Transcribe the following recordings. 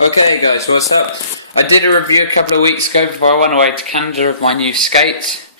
Okay guys, what's up? I did a review a couple of weeks ago before I went away to Canada of my new skates,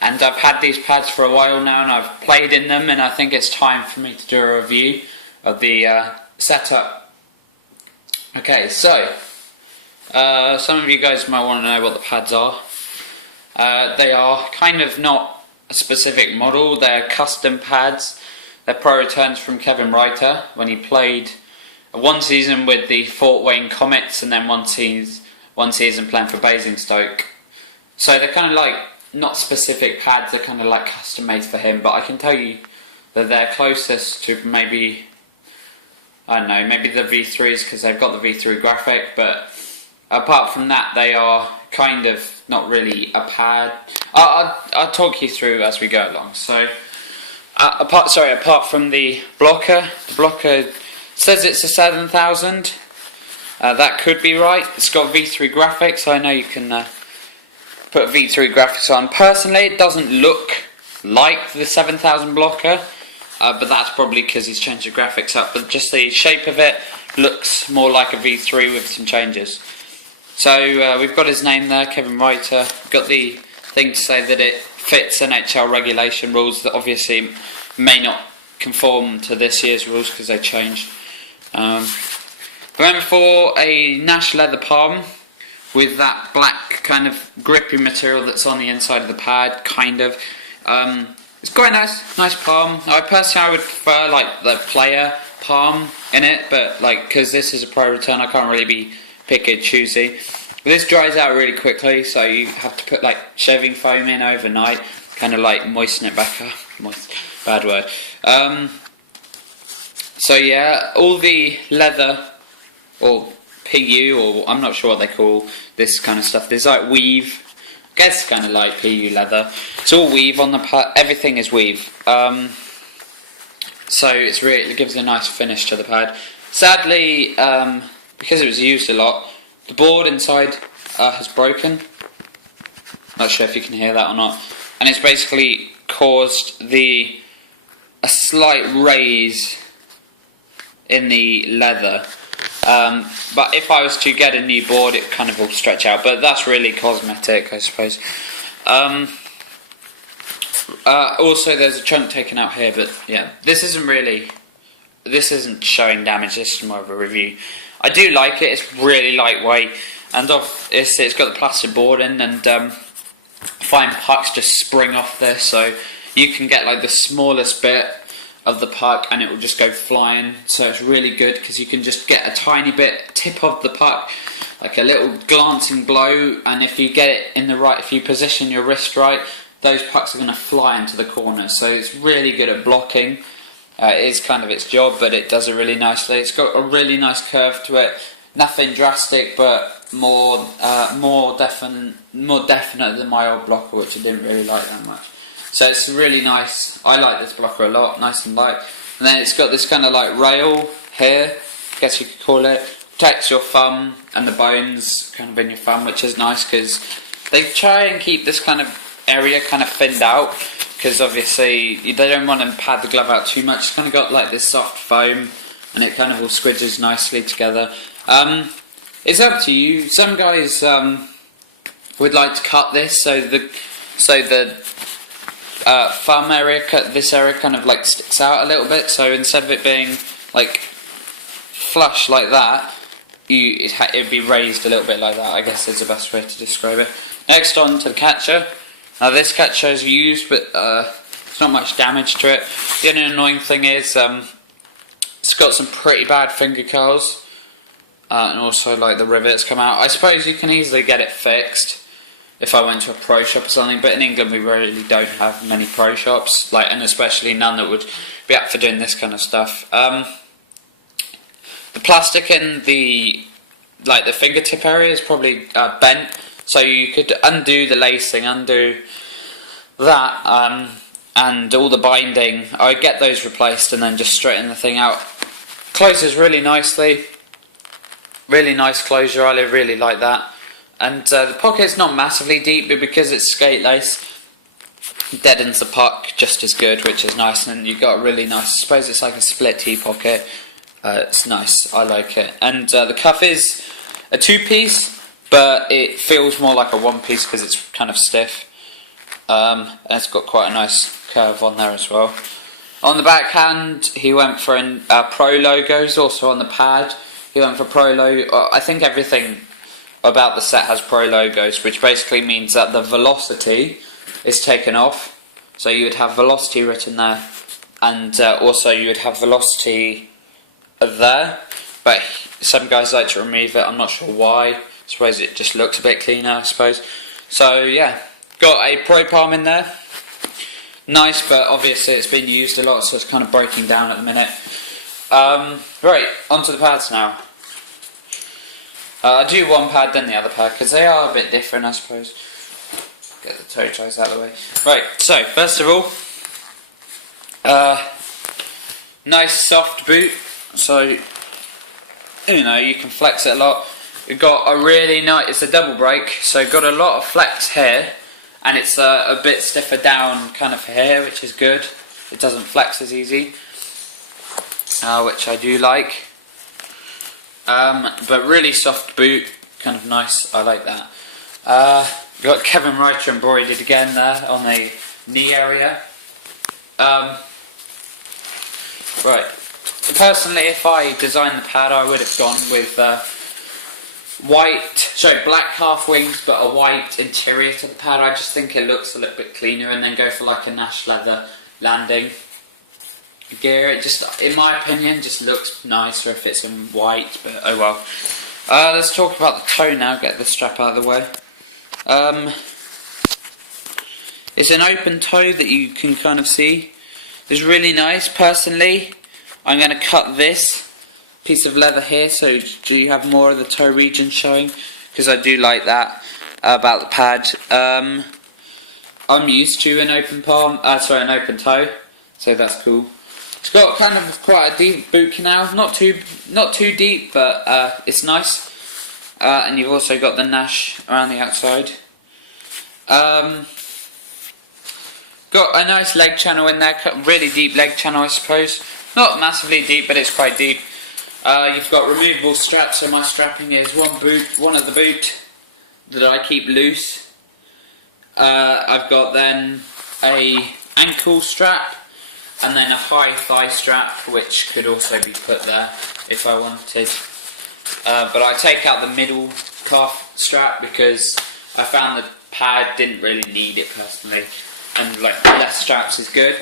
and I've had these pads for a while now and I've played in them, and I think it's time for me to do a review of the setup. Okay, so some of you guys might want to know what the pads are. They are kind of not a specific model, they're custom pads. They're pro returns from Reiter when he played one season with the Fort Wayne Comets and then one season playing for Basingstoke. So they're kind of like not specific pads, they're kind of like custom made for him, but I can tell you that they're closest to maybe, I don't know, maybe the V3s because they've got the V3 graphic, but apart from that they are kind of not really a pad. I'll talk you through as we go along. So apart from the blocker says it's a 7000. That could be right. It's got V3 graphics. I know you can put V3 graphics on. Personally, it doesn't look like the 7000 blocker, but that's probably because he's changed the graphics up. But just the shape of it looks more like a V3 with some changes. So we've got his name there, Kevin Reiter. Got the thing to say that it fits NHL regulation rules that obviously may not conform to this year's rules because they changed. Going for a Nash leather palm with that black kind of grippy material that's on the inside of the pad, kind of. It's quite nice palm. I would prefer like the player palm in it, but like because this is a pro return, I can't really be picky and choosy. This dries out really quickly, so you have to put like shaving foam in overnight, kind of like moisten it back up. Bad word. So yeah, all the leather, or PU, or I'm not sure what they call this kind of stuff. There's like weave. I guess kind of like PU leather. It's all weave on the pad. Everything is weave. So it gives a nice finish to the pad. Sadly, because it was used a lot, the board inside has broken. Not sure if you can hear that or not. And it's basically caused a slight raise in the leather. But if I was to get a new board, it kind of will stretch out. But that's really cosmetic, I suppose. Also, there's a chunk taken out here, but yeah, this isn't showing damage. This is more of a review. I do like it. It's really lightweight, and it's got the plastic board in, and fine pucks just spring off this, so you can get like the smallest bit of the puck and it will just go flying. So it's really good because you can just get a tiny bit tip of the puck, like a little glancing blow, and if you get it in the right, if you position your wrist right, those pucks are going to fly into the corner. So it's really good at blocking. It is kind of its job, but it does it really nicely. It's got a really nice curve to it. Nothing drastic, but more definite than my old blocker, which I didn't really like that much. So it's really nice. I like this blocker a lot, nice and light. And then it's got this kind of like rail here, I guess you could call it. Protects your thumb and the bones kind of in your thumb, which is nice because they try and keep this kind of area kind of thinned out, because obviously they don't want to pad the glove out too much. It's kind of got like this soft foam and it kind of all squidges nicely together. It's up to you. Some guys would like to cut this so the thumb area, this area kind of like sticks out a little bit, so instead of it being like flush like that, it'd be raised a little bit like that, I guess is the best way to describe it. Next on to the catcher. Now this catcher is used, but there's not much damage to it. The only annoying thing is it's got some pretty bad finger curls, and also like the rivets come out. I suppose you can easily get it fixed if I went to a pro shop or something, but in England we really don't have many pro shops, and especially none that would be up for doing this kind of stuff. The plastic in the fingertip area is probably bent, so you could undo the lacing, undo that, and all the binding. I would get those replaced and then just straighten the thing out. Closes really nicely, really nice closure. I really like that. And the pocket's not massively deep, but because it's skate lace, deadens the puck just as good, which is nice. And you've got a really nice, I suppose it's like a split T pocket. It's nice, I like it. And the cuff is a two-piece, but it feels more like a one-piece because it's kind of stiff. And it's got quite a nice curve on there as well. On the backhand, he went for pro logos. Also on the pad, he went for pro logo. I think everything about the set has pro logos, which basically means that the velocity is taken off. So you would have velocity written there, and also you would have velocity there. But some guys like to remove it. I'm not sure why. I suppose it just looks a bit cleaner, I suppose. So yeah, got a pro palm in there. Nice, but obviously it's been used a lot, so it's kind of breaking down at the minute. Right, onto the pads now. I do one pad then the other pad because they are a bit different, I suppose. Get the toe ties out of the way. Right, so first of all, nice soft boot. So you know you can flex it a lot. You've got a really nice. It's a double brake, so got a lot of flex here. And it's a bit stiffer down kind of here, which is good. It doesn't flex as easy, which I do like. But really soft boot, kind of nice, I like that. Got Kevin Reiter embroidered again there on the knee area. Right, personally if I designed the pad I would have gone with black half wings but a white interior to the pad. I just think it looks a little bit cleaner, and then go for like a Nash leather landing gear. It just, in my opinion, just looks nicer if it's in white, but oh well. Let's talk about the toe now, get the strap out of the way. It's an open toe that you can kind of see. It's really nice. Personally, I'm going to cut this piece of leather here so you have more of the toe region showing, because I do like that about the pad. I'm used to an open palm, an open toe, so that's cool. It's got kind of quite a deep boot canal, not too deep, but it's nice. And you've also got the Nash around the outside. Got a nice leg channel in there, really deep leg channel I suppose. Not massively deep, but it's quite deep. You've got removable straps, so my strapping is one of the boot that I keep loose. I've got then a ankle strap and then a high thigh strap, which could also be put there if I wanted. But I take out the middle calf strap because I found the pad didn't really need it personally, and like less straps is good.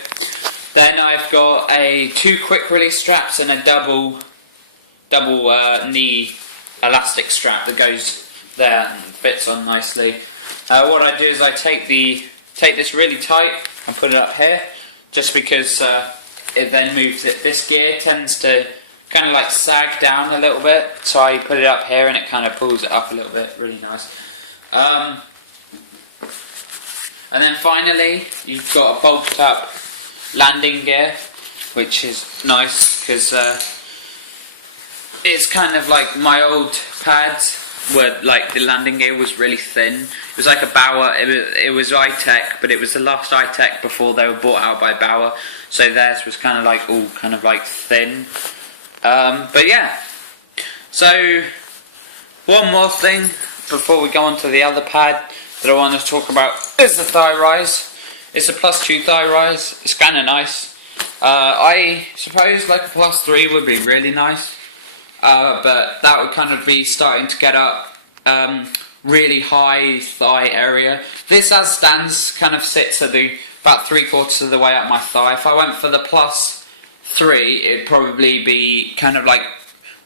Then I've got two quick release straps and a double knee elastic strap that goes there and fits on nicely. What I do is I take this really tight and put it up here, just because it then moves it. This gear tends to kind of like sag down a little bit, so I put it up here and it kind of pulls it up a little bit. Really nice. And then finally you've got a bulked up landing gear, which is nice because it's kind of like my old pads where like the landing gear was really thin. It was like a Bauer, it was iTech, but it was the last iTech before they were bought out by Bauer, so theirs was kind of like all kind of like thin. But yeah, so one more thing before we go on to the other pad that I want to talk about is the thigh rise. It's a +2 thigh rise. It's kind of nice. I suppose like a +3 would be really nice. But that would kind of be starting to get up really high thigh area. This as stands kind of sits at about 3/4 of the way up my thigh. If I went for the +3, it'd probably be kind of like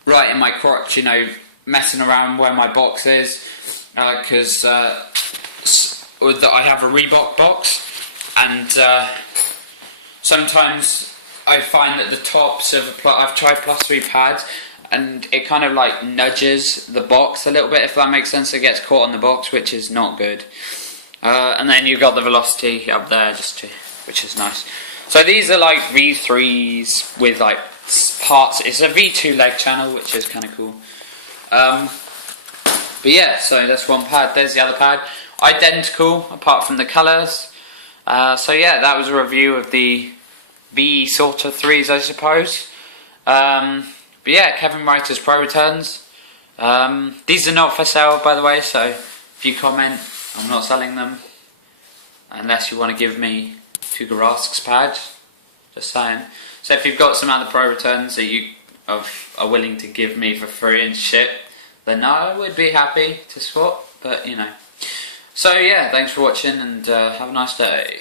right in my crotch, you know, messing around where my box is, because I have a Reebok box, and sometimes I find that the tops of I've tried +3 pads, and it kind of like nudges the box a little bit, if that makes sense. It gets caught on the box, which is not good. And then you've got the velocity up there, which is nice. So these are like V3s with like parts. It's a V2 leg channel, which is kind of cool. But yeah, so that's one pad. There's the other pad. Identical, apart from the colours. So yeah, that was a review of the V sort of 3s, I suppose. But yeah, Kevin Reiter's Pro Returns. These are not for sale, by the way, so if you comment, I'm not selling them. Unless you want to give me Cougar Rasks pads. Just saying. So if you've got some other Pro Returns that you are willing to give me for free and ship, then I would be happy to swap, but you know. So yeah, thanks for watching and have a nice day.